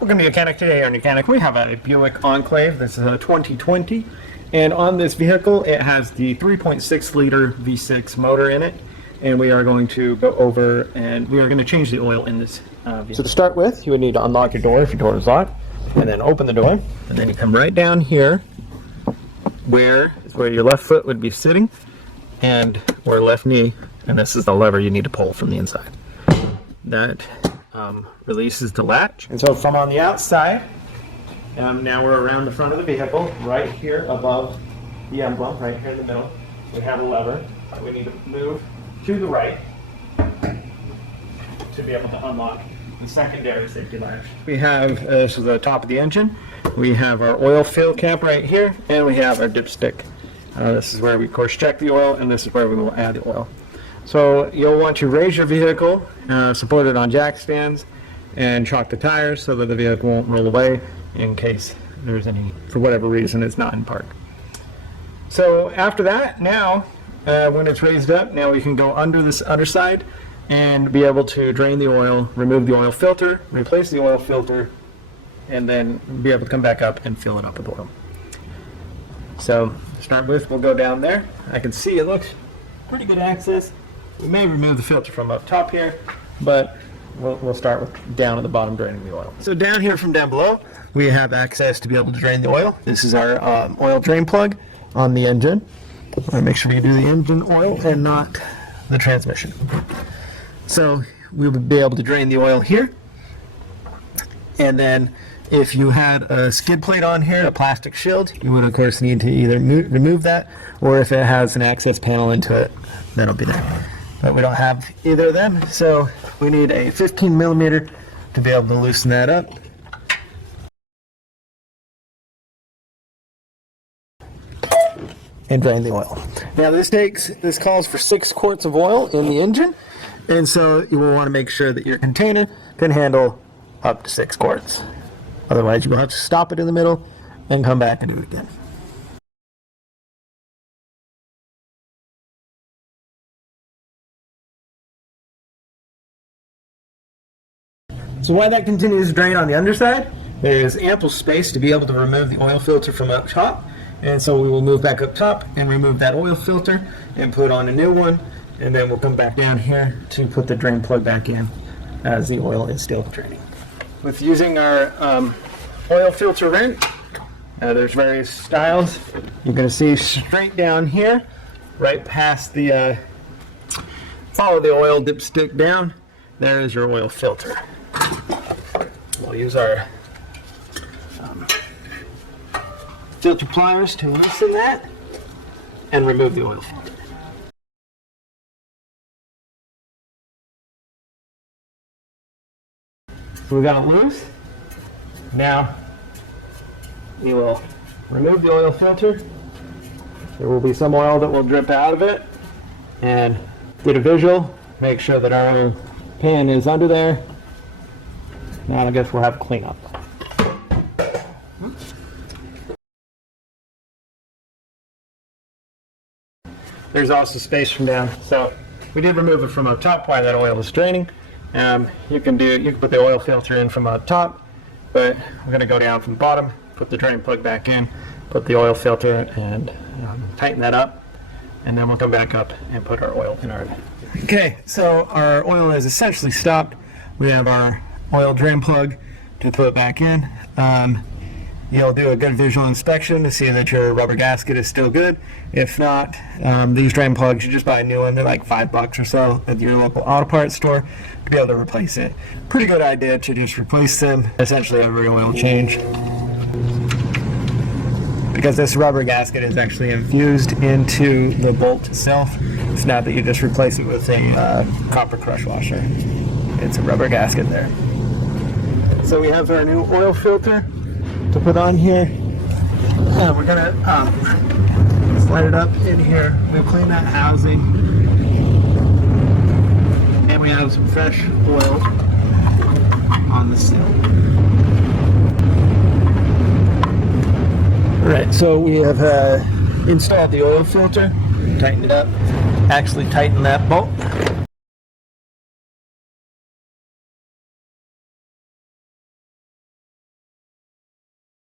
Welcome to YOUCANIC. Today on YOUCANIC we have a Buick Enclave. This is a 2020, and on this vehicle it has the 3.6 liter V6 motor in it, and we are going to go over and we are going to change the oil in this vehicle. So to start with, you would need to unlock your door if your door is locked, and then open the door, and then you come right down here where your left foot would be sitting and where left knee, and this is the lever you need to pull from the inside. That releases the latch. And so from on the outside, now we're around the front of the vehicle, right here above the emblem, right here in the middle, we have a lever that we need to move to the right to be able to unlock the secondary safety latch. We have, this is the top of the engine, we have our oil fill cap right here, and we have our dipstick. This is where we of course check the oil, and this is where we will add the oil. So you'll want to raise your vehicle, support it on jack stands, and chock the tires so that the vehicle won't roll away in case there's any, for whatever reason, it's not in park. So after that, now when it's raised up, now we can go under this underside and be able to drain the oil, remove the oil filter, replace the oil filter, and then be able to come back up and fill it up with oil. So to start with, we'll go down there. I can see it looks pretty good access. We may remove the filter from up top here, but we'll start with down at the bottom, draining the oil. So down here from down below, we have access to be able to drain the oil. This is our oil drain plug on the engine. I want to make sure we do the engine oil and not the transmission. So we will be able to drain the oil here. And then if you had a skid plate on here, a plastic shield, you would of course need to either remove that, or if it has an access panel into it, that'll be there. But we don't have either of them, so we need a 15 millimeter to be able to loosen that up. And drain the oil. Now this calls for 6 quarts of oil in the engine, and so you will want to make sure that your container can handle up to 6 quarts. Otherwise you will have to stop it in the middle and come back and do it again. So while that continues to drain on the underside, there is ample space to be able to remove the oil filter from up top. And so we will move back up top and remove that oil filter and put on a new one. And then we'll come back down here to put the drain plug back in as the oil is still draining. With using our oil filter wrench, there's various styles. You're going to see straight down here, right past the, follow the oil dipstick down, there is your oil filter. We'll use our filter pliers to loosen that and remove the oil filter. So we got it loose. Now we will remove the oil filter. There will be some oil that will drip out of it, and get a visual, make sure that our pan is under there. Now I guess we'll have cleanup. There's also space from down. So we did remove it from up top while that oil was draining. You can put the oil filter in from up top, but we're going to go down from the bottom, put the drain plug back in, put the oil filter, and tighten that up, and then we'll come back up and put our oil in our. Okay, so our oil is essentially stopped. We have our oil drain plug to put back in. You'll do a good visual inspection to see that your rubber gasket is still good. If not, these drain plugs, you just buy a new one. They're like $5 or so at your local auto parts store to be able to replace it. Pretty good idea to just replace them, essentially every oil change, because this rubber gasket is actually infused into the bolt itself. It's not that you just replace it with a copper crush washer. It's a rubber gasket there. So we have our new oil filter to put on here. We're gonna slide it up in here. We'll clean that housing, and we have some fresh oil on the sill. Alright, so we have installed the oil filter, tightened it up, actually tighten that bolt.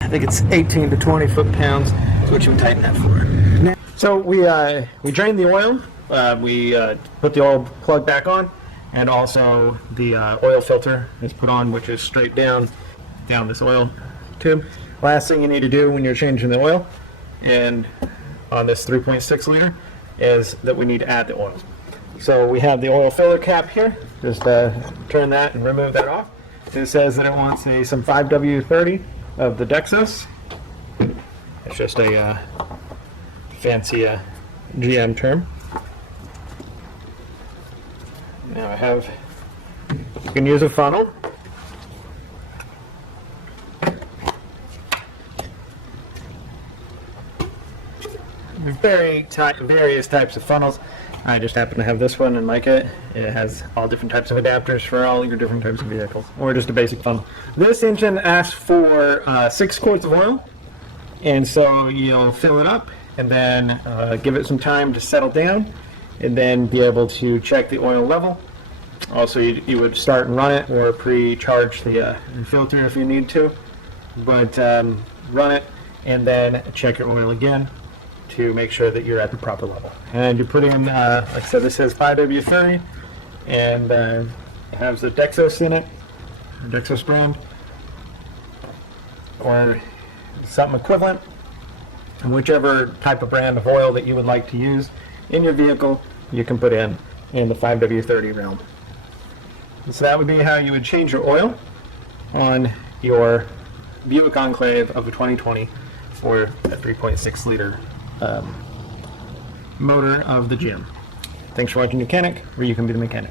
I think it's 18 to 20 foot-pounds. That's what you would tighten that for. So we drain the oil. We put the oil plug back on, and also the oil filter is put on, which is straight down this oil tube. Last thing you need to do when you're changing the oil, and on this 3.6 liter, is that we need to add the oil. So we have the oil filler cap here. Just turn that and remove that off. It says that it wants some 5W30 of the diagnose. It's just a fancy GM term. Now you can use a funnel. Various types of funnels. I just happen to have this one and like it. It has all different types of adapters for all your different types of vehicles, or just a basic funnel. This engine asks for 6 quarts of oil, and so you'll fill it up and then give it some time to settle down, and then be able to check the oil level. Also, you would start and run it, or pre-charge the filter if you need to, but run it and then check your oil again to make sure that you're at the proper level. And you put in, like I said, this says 5W30, and it has the diagnose in it, diagnose brand, or something equivalent, and whichever type of brand of oil that you would like to use in your vehicle, you can put in the 5W30 realm. So that would be how you would change your oil on your Buick Enclave of a 2020 for a 3.6 liter motor of the GM. Thanks for watching YOUCANIC, where you can be the mechanic.